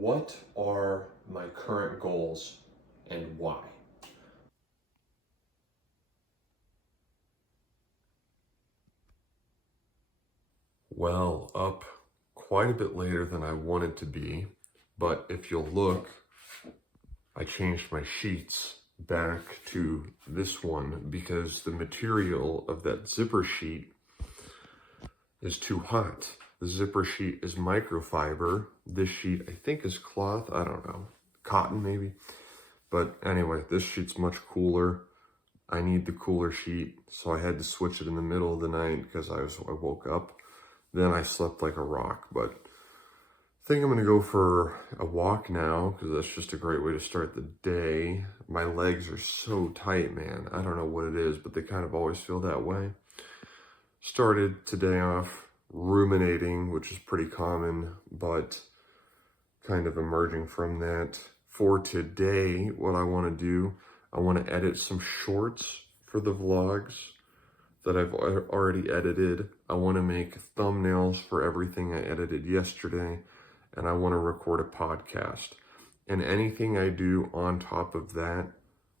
what are my current goals and why? Well, up quite a bit later than I wanted to be, but if you'll look, I changed my sheets back to this one because the material of that zipper sheet is too hot. The zipper sheet is microfiber. This sheet, I think, is cloth. I don't know. Cotton, maybe. But anyway, this sheet's much cooler. I need the cooler sheet, so I had to switch it in the middle of the night because I woke up. Then I slept like a rock, but I think I'm gonna go for a walk now because that's just a great way to start the day. My legs are so tight, man. I don't know what it is, but they kind of always feel that way. Started today off ruminating, which is pretty common, but kind of emerging from that. For today, what I want to do, I want to edit some shorts for the vlogs that I've already edited. I want to make thumbnails for everything I edited yesterday, and I want to record a podcast. And anything I do on top of that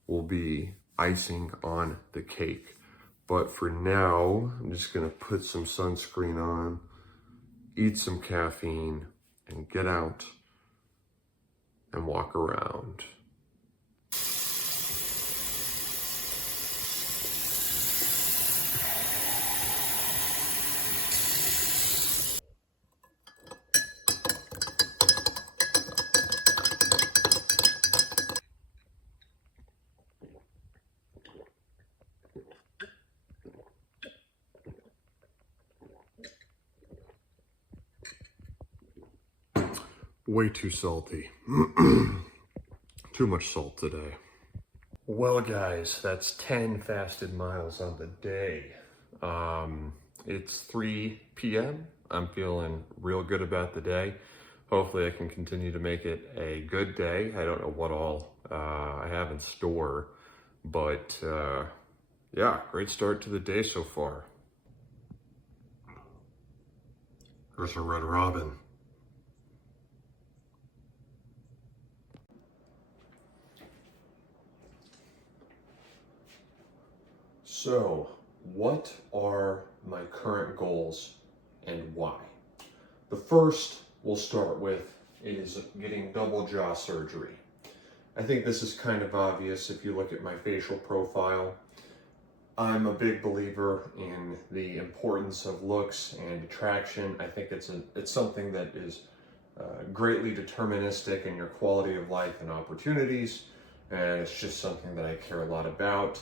will be icing on the cake. But for now, I'm just gonna put some sunscreen on, eat some caffeine, and get out and walk around. Way too salty. Too much salt today. Well, guys, that's 10 fasted miles on the day. It's 3 p.m. I'm feeling real good about the day. Hopefully I can continue to make it a good day. I don't know what all I have in store, but yeah, great start to the day so far. There's a red robin. So, what are my current goals and why? The first we'll start with is getting double jaw surgery. I think this is kind of obvious if you look at my facial profile. I'm a big believer in the importance of looks and attraction. I think it's something that is greatly deterministic in your quality of life and opportunities, and it's just something that I care a lot about.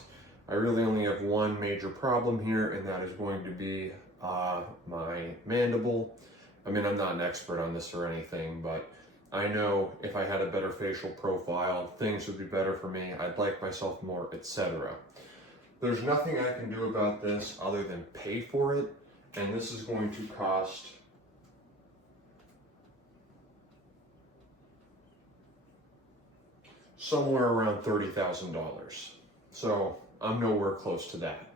I really only have one major problem here, and that is going to be my mandible. I mean, I'm not an expert on this or anything, but I know if I had a better facial profile, things would be better for me. I'd like myself more, etc. There's nothing I can do about this other than pay for it, and this is going to cost somewhere around $30,000. So I'm nowhere close to that.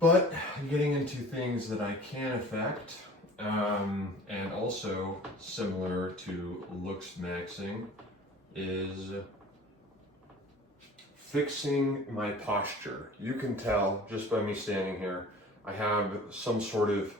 But getting into things that I can affect, and also similar to looks maxing, is fixing my posture. You can tell just by me standing here, I have some sort of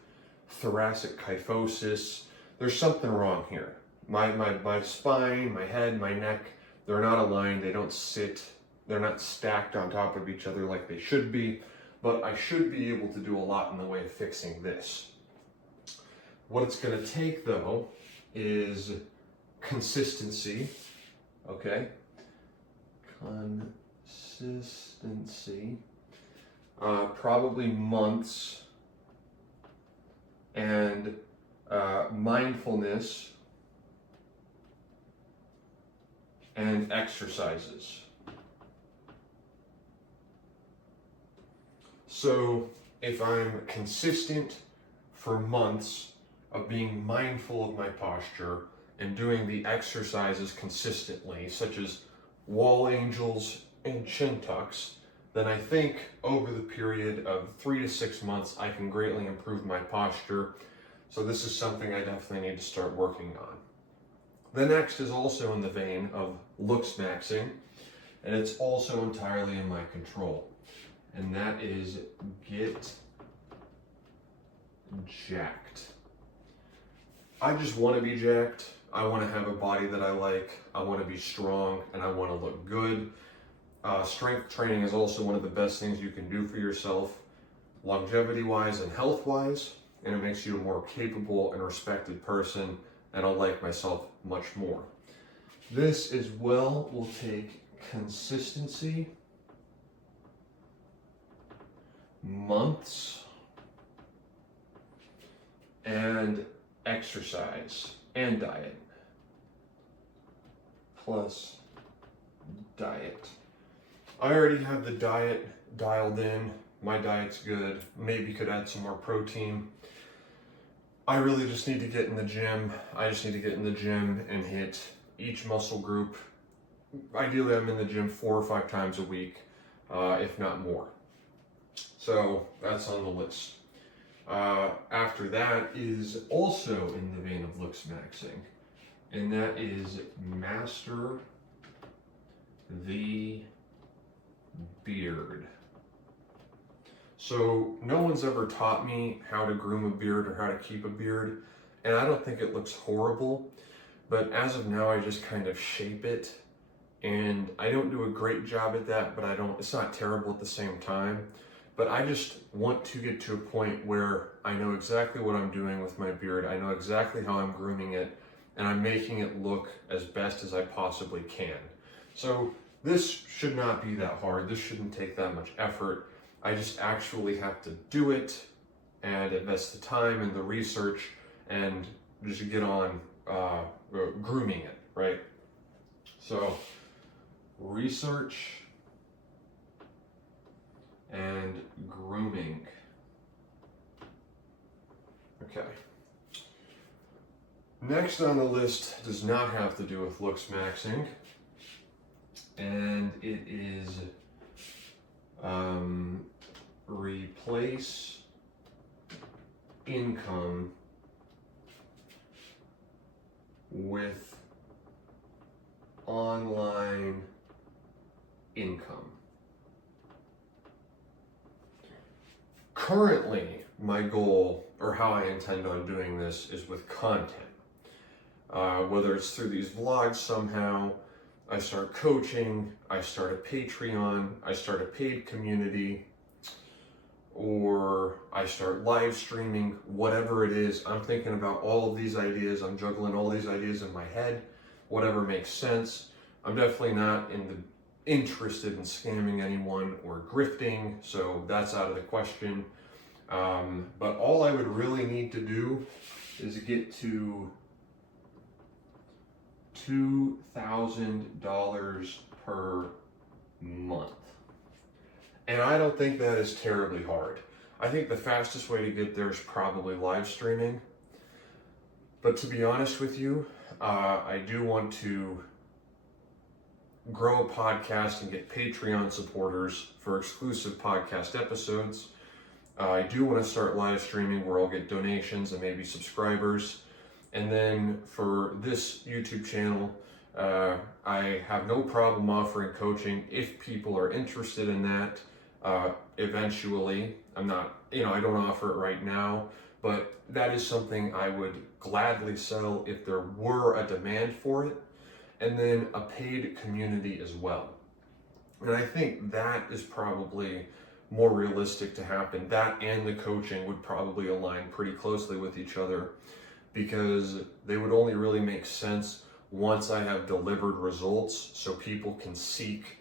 thoracic kyphosis. There's something wrong here. My spine, my head, my neck, they're not aligned, they don't sit, they're not stacked on top of each other like they should be, but I should be able to do a lot in the way of fixing this. What it's gonna take though is consistency, okay? Consistency, probably months, and mindfulness and exercises. So if I'm consistent for months of being mindful of my posture and doing the exercises consistently, such as wall angels and chin tucks, then I think over the period of 3 to 6 months, I can greatly improve my posture. So this is something I definitely need to start working on. The next is also in the vein of looks maxing, and it's also entirely in my control. And that is get jacked. I just want to be jacked. I want to have a body that I like. I want to be strong and I want to look good. Strength training is also one of the best things you can do for yourself, longevity-wise and health-wise, and it makes you a more capable and respected person, and I'll like myself much more. This as well will take consistency, months, and exercise and diet, plus diet. I already have the diet dialed in. My diet's good. Maybe could add some more protein. I really just need to get in the gym. I just need to get in the gym and hit each muscle group. Ideally, I'm in the gym 4 or 5 times a week, if not more. So that's on the list. After that is also in the vein of looks maxing, and that is master the beard. So no one's ever taught me how to groom a beard or how to keep a beard, and I don't think it looks horrible, but as of now I just kind of shape it, and I don't do a great job at that, but it's not terrible at the same time. But I just want to get to a point where I know exactly what I'm doing with my beard, I know exactly how I'm grooming it, and I'm making it look as best as I possibly can. So this should not be that hard, this shouldn't take that much effort. I just actually have to do it and invest the time and the research and just get on grooming it, right? So research and grooming. Okay. Next on the list does not have to do with looks maxing, and it is replace income with online income. Currently, my goal, or how I intend on doing this, is with content. Whether it's through these vlogs somehow, I start coaching, I start a Patreon, I start a paid community, or I start live streaming, whatever it is. I'm thinking about all of these ideas, I'm juggling all these ideas in my head, whatever makes sense. I'm definitely not interested in scamming anyone or grifting, so that's out of the question. But all I would really need to do is get to $2,000 per month. And I don't think that is terribly hard. I think the fastest way to get there is probably live streaming. But to be honest with you, I do want to grow a podcast and get Patreon supporters for exclusive podcast episodes. I do want to start live streaming where I'll get donations and maybe subscribers. And then for this YouTube channel, I have no problem offering coaching if people are interested in that. Eventually, I don't offer it right now, but that is something I would gladly sell if there were a demand for it. And then a paid community as well. And I think that is probably more realistic to happen. That and the coaching would probably align pretty closely with each other, because they would only really make sense once I have delivered results, so people can seek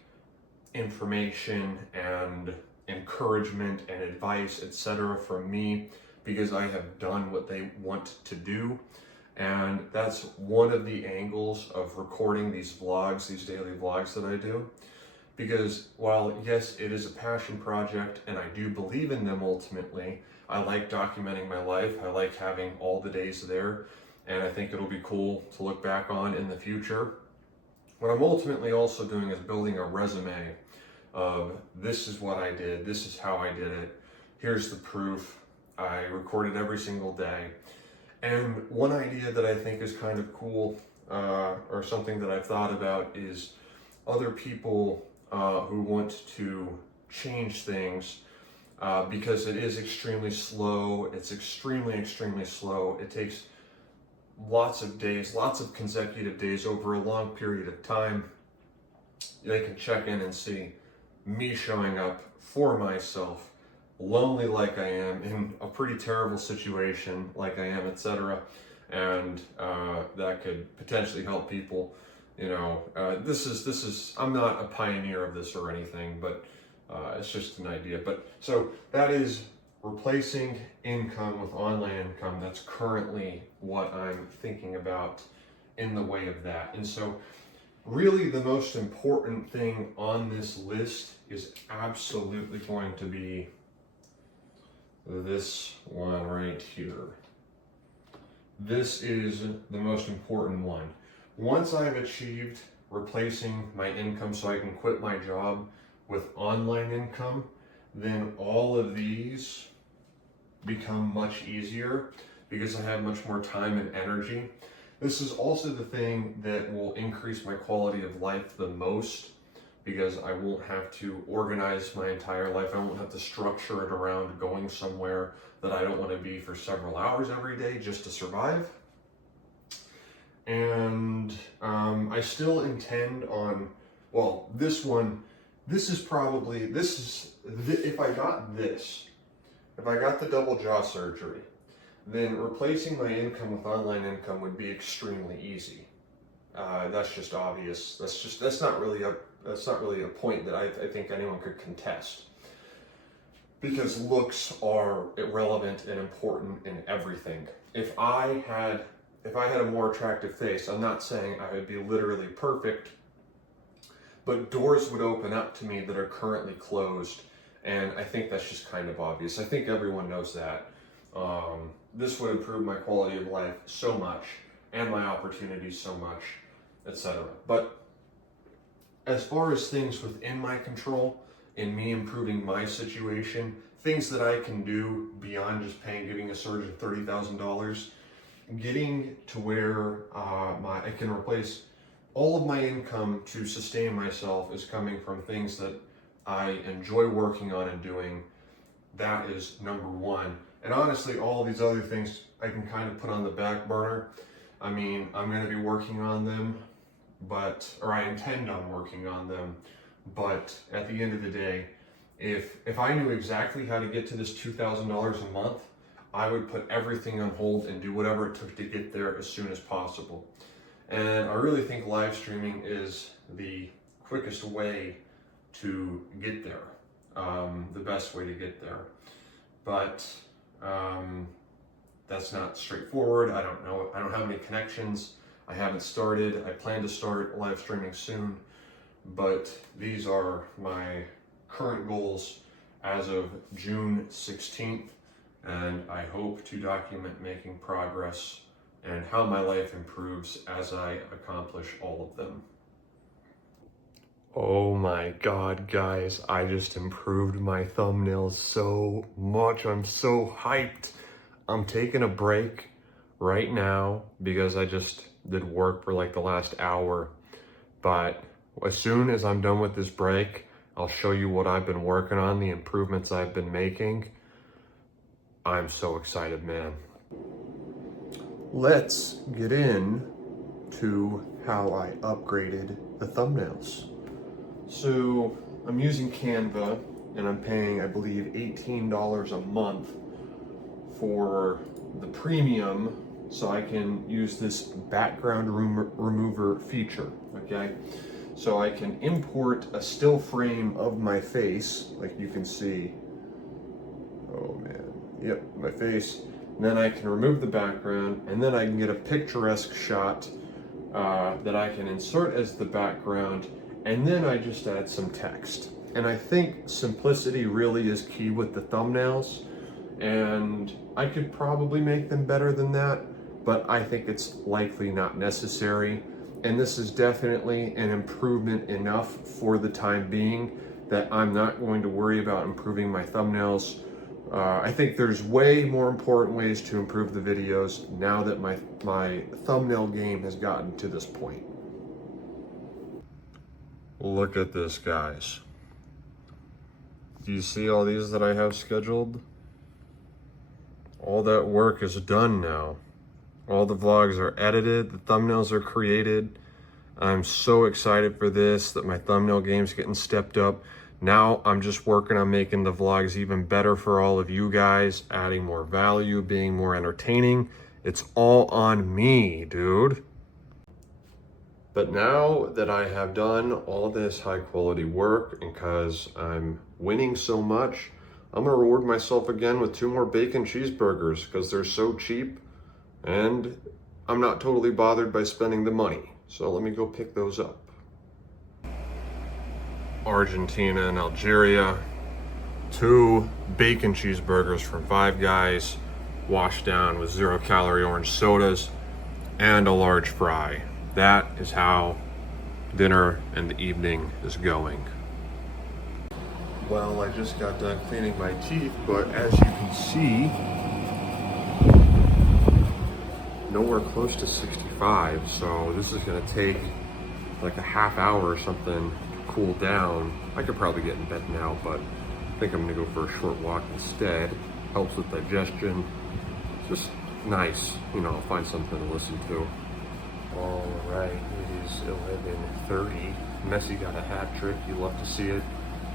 information and encouragement and advice, etc. from me, because I have done what they want to do. And that's one of the angles of recording these vlogs, these daily vlogs that I do. Because while, yes, it is a passion project and I do believe in them ultimately, I like documenting my life. I like having all the days there. And I think it'll be cool to look back on in the future. What I'm ultimately also doing is building a resume of this is what I did, this is how I did it, here's the proof, I recorded every single day. And one idea that I think is kind of cool or something that I've thought about is other people who want to change things because it is extremely slow. It's extremely slow. It takes lots of days, lots of consecutive days over a long period of time. They can check in and see me showing up for myself, lonely like I am, in a pretty terrible situation like I am, etc. And that could potentially help people. You know, this is I'm not a pioneer of this or anything, but it's just an idea. But so that is replacing income with online income. That's currently what I'm thinking about in the way of that. And so really the most important thing on this list is absolutely going to be this one right here. This is the most important one. Once I've achieved replacing my income so I can quit my job with online income, then all of these become much easier because I have much more time and energy. This is also the thing that will increase my quality of life the most because I won't have to organize my entire life. I won't have to structure it around going somewhere that I don't want to be for several hours every day just to survive. And I still intend on, well, this one, if I got this, if I got the double jaw surgery, then replacing my income with online income would be extremely easy. That's just obvious. That's not really a point that I think anyone could contest. Because looks are irrelevant and important in everything. If I had a more attractive face, I'm not saying I would be literally perfect, but doors would open up to me that are currently closed. And I think that's just kind of obvious. I think everyone knows that. This would improve my quality of life so much and my opportunities so much, etc. But as far as things within my control, in me improving my situation, things that I can do beyond just giving a surgeon $30,000, getting to where I can replace all of my income to sustain myself is coming from things that I enjoy working on and doing. That is number one. And honestly, all of these other things I can kind of put on the back burner. I mean, I'm going to be working on them, or I intend on working on them. But at the end of the day, if I knew exactly how to get to this $2,000 a month, I would put everything on hold and do whatever it took to get there as soon as possible. And I really think live streaming is the quickest way to get there, the best way to get there. But that's not straightforward. I don't know. I don't have any connections. I haven't started. I plan to start live streaming soon. But these are my current goals as of June 16th. And I hope to document making progress and how my life improves as I accomplish all of them. Oh my God, guys, I just improved my thumbnails so much. I'm so hyped. I'm taking a break right now because I just did work for like the last hour. But as soon as I'm done with this break, I'll show you what I've been working on, the improvements I've been making. I'm so excited, man. Let's get in to how I upgraded the thumbnails. So I'm using Canva and I'm paying, I believe, $18 a month for the premium so I can use this background remover feature, okay? So I can import a still frame of my face, like you can see. Oh man, yep, my face. And then I can remove the background, and then I can get a picturesque shot that I can insert as the background, and then I just add some text. And I think simplicity really is key with the thumbnails, and I could probably make them better than that, but I think it's likely not necessary. And this is definitely an improvement enough for the time being that I'm not going to worry about improving my thumbnails I think there's way more important ways to improve the videos now that my thumbnail game has gotten to this point. Look at this, guys. Do you see all these that I have scheduled? All that work is done now. All the vlogs are edited, the thumbnails are created. I'm so excited for this, that my thumbnail game's getting stepped up. Now I'm just working on making the vlogs even better for all of you guys, adding more value, being more entertaining. It's all on me, dude. But now that I have done all this high quality work, and because I'm winning so much, I'm gonna reward myself again with 2 more bacon cheeseburgers because they're so cheap and I'm not totally bothered by spending the money. So let me go pick those up. Argentina and Algeria, 2 bacon cheeseburgers from Five Guys, washed down with 0-calorie orange sodas, and a large fry. That is how dinner and the evening is going. Well, I just got done cleaning my teeth, but as you can see, nowhere close to 65, so this is gonna take like a half hour or something to cool down. I could probably get in bed now, but I think I'm gonna go for a short walk instead. Helps with digestion. Just nice, you know, find something to listen to. All right, it is 11:30. Messi got a hat trick. You love to see it.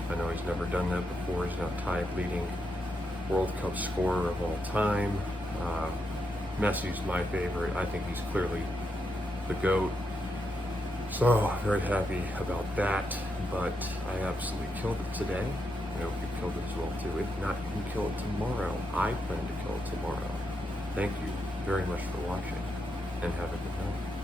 I know he's never done that before. He's now tied leading World Cup scorer of all time. Messi's my favorite. I think he's clearly the GOAT. So, very happy about that. But I absolutely killed it today. I hope you killed it as well too. If not, you can kill it tomorrow. I plan to kill it tomorrow. Thank you very much for watching, and have a good night.